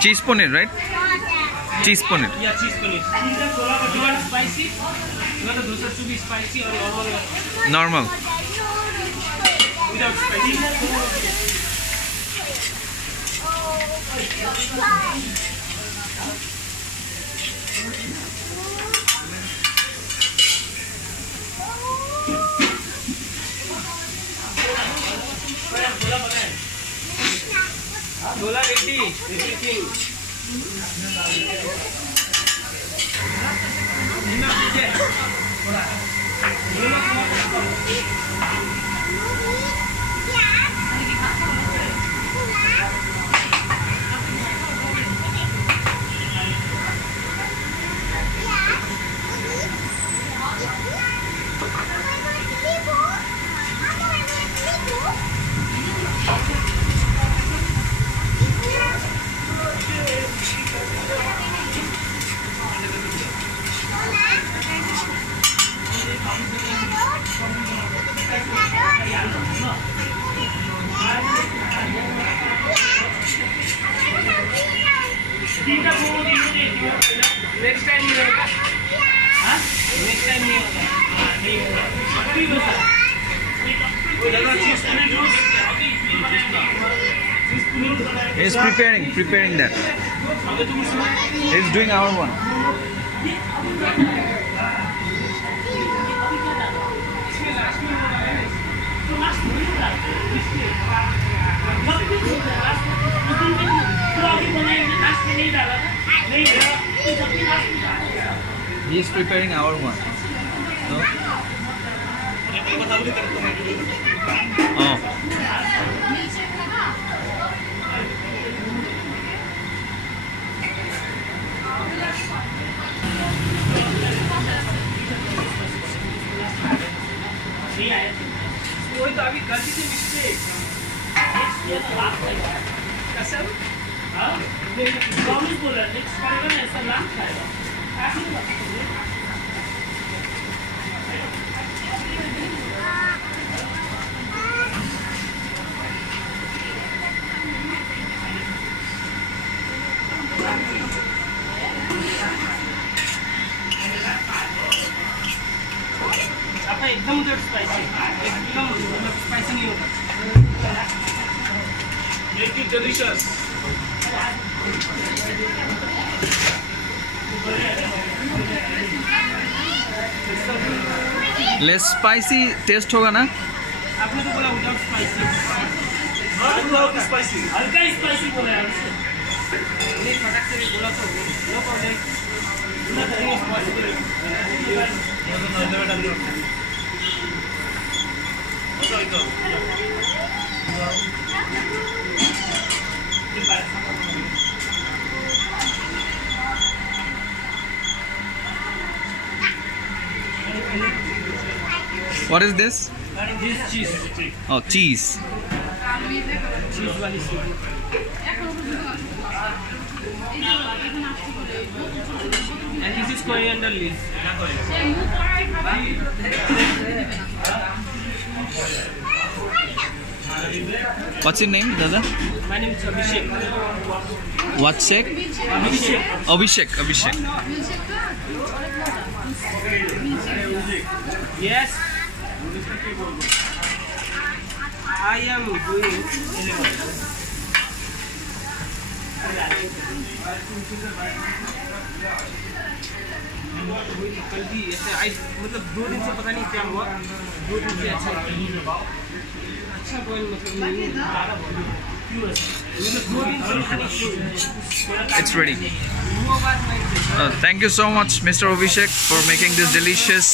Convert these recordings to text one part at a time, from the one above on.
Cheese paneer, right? Cheese paneer. Yeah, cheese paneer. You want spicy? You want the dosa to be spicy or normal? Normal. Without spicy. Dola ready. Everything. Next time नहीं होगा? हाँ? Next time नहीं होगा? नहीं होगा। अभी बसा। वो ज़्यादा चीज़ पनीर जो He is preparing that. He is doing our one. He is preparing our one. No? Oh. वो तो अभी गलती से मिस्टेक ये तो लाख खाएगा कसम हाँ मैं प्रॉमिस बोल रहा नेक्स्ट करेगा ना ऐसा लाख खाएगा ऐसे नहीं बात एकदम उधर स्पाइसी एकदम स्पाइसी नहीं होगा Make it delicious Less spicy taste होगा ना? आपने तो बोला without spicy हाँ without spicy हल्का स्पाइसी बोला यार नहीं फटाक से बोला तो नो प्रॉब्लम ना करेंगे spicy What is this? This cheese. Oh, cheese. Cheese वाली soup. And this is coriander leaves. What's your name, Dada? My name is Abhishek. What's Shek? Abhishek. Abhishek. Yes. I am doing 11. कल भी ऐसे मतलब 2 दिन से पता नहीं क्या हुआ 2 दिन से अच्छा बॉयल मतलब नहीं It's ready. Thank you so much, Mr. Abhishek, for making this delicious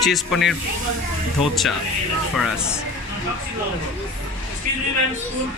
cheese paneer dosa for us. Excuse me, ma'am. Spoon.